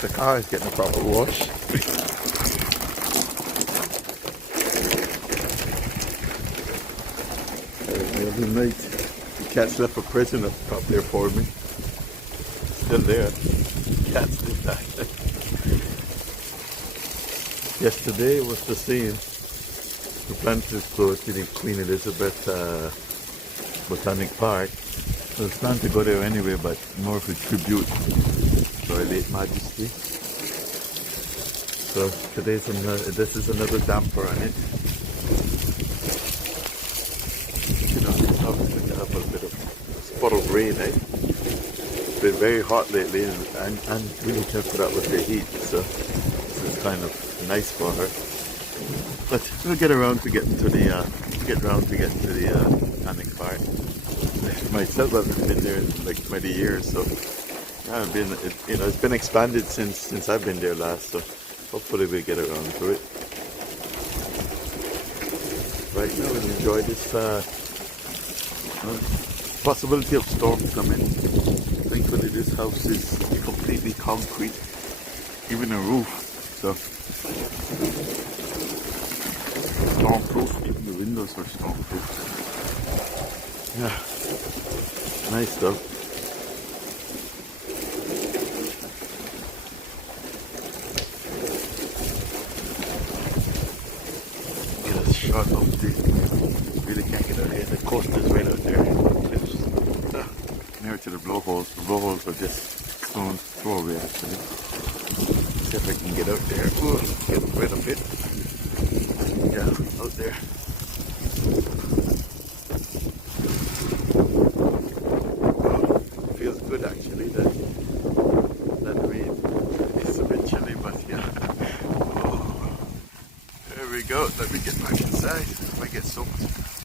the car is getting a proper wash. The other night, the cats left a present up there for me. Still there. Cats did that. Yesterday was the same. We planned to go to the Queen Elizabeth Botanic Park. I was planning to go there anyway, but more of a tribute to Her Late Majesty. So this is another damper on it. You know, it's obviously going to have a bit of spot of rain, eh? It's been very hot lately, and really tough for that with the heat. So this is kind of nice for her. But we'll get around to getting to the Botanic Park. Myself, I haven't been there in like 20 years, so I haven't been. It's been expanded since I've been there last. So hopefully we'll get around to it. Right now, we'll enjoy this possibility of storms coming. Thankfully, this house is completely concrete, even a roof. So stormproof. Even the windows are stormproof. Yeah, nice though. Get a shot of the. Really can't get out here. The coast is right out there. Cliffs. Near to the blowholes. The blowholes are just stones throw away actually. See if I can get out there. Ooh, get right up it. Yeah, out there. Feels good actually that rain. It's a bit chilly, but yeah. Oh, there we go. Let me get back inside. I get so much